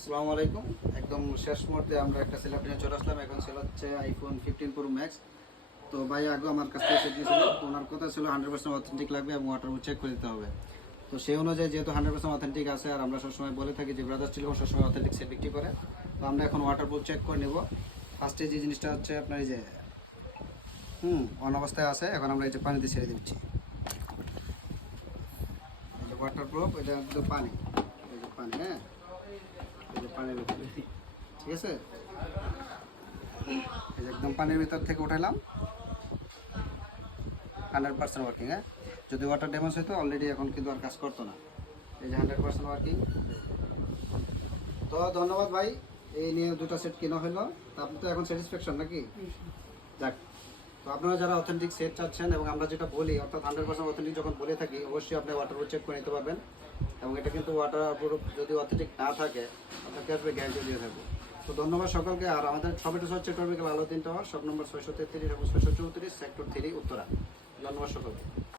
আসসালামু আলাইকুম। একদম শেষ মুহূর্তে আমরা একটা সেল নিয়ে চলে আসলাম। এখন সেল হচ্ছে আইফোন 15 প্রো ম্যাক্স। তো ভাই আগে আমার কাছ থেকে সেট নিয়েছিল, ওনার কথা ছিল 100% অথেন্টিক লাগবে এবং ওয়াটার চেক করে দিতে হবে। তো সেই অনুযায়ী যেহেতু 100% অথেন্টিক আছে, আর আমরা সবসময় বলে থাকি যে ব্রাদার স্টিল সবসময় অথেন্টিক সেট বিক্রি করে, তো আমরা এখন ওয়াটার চেক করে নেব। ফার্স্টে যে জিনিসটা হচ্ছে আপনার এই যে অন অবস্থায় আছে, এখন আমরা এই যে পানিতে ছেড়ে দিচ্ছি। এই যে ওয়াটার প্রুফ, এটা একদম পানি, এই যে পানি, হ্যাঁ এই যে পানির ভিতরে, ঠিক আছে। এই যে একদম পানির ভিতর থেকে উঠাইলাম, 100% ওয়ার্কিং। হ্যাঁ, যদি ওয়াটার ড্যামেজ হতো অলরেডি এখন কিন্তু আর কাজ করতো না। এই যে 100% ওয়ার্কিং। তো ধন্যবাদ ভাই, এই নিয়ে দুটো সেট কেনা হলো। তো আপনি তো এখন স্যাটিসফ্যাকশন নাকি? যাক, তো আপনারা যারা অথেন্টিক সেট চাচ্ছেন এবং আমরা যেটা বলি অর্থাৎ 100% অথেন্টিক যখন বলে থাকি, অবশ্যই আপনি ওয়াটার চেক করে নিতে পারবেন। এবং এটা কিন্তু ওয়াটার প্রুফ যদি অথেন্টিক না থাকে, আপনাকে আসবে গ্যারান্টি দিয়ে থাকবো। তো ধন্যবাদ সকলকে। আর আমাদের সবাই হচ্ছে টর্বিকাল আলো 3 টাওয়ার, শপ নম্বর 633 এবং 634, সেক্টর 3, উত্তরা। ধন্যবাদ সকলকে।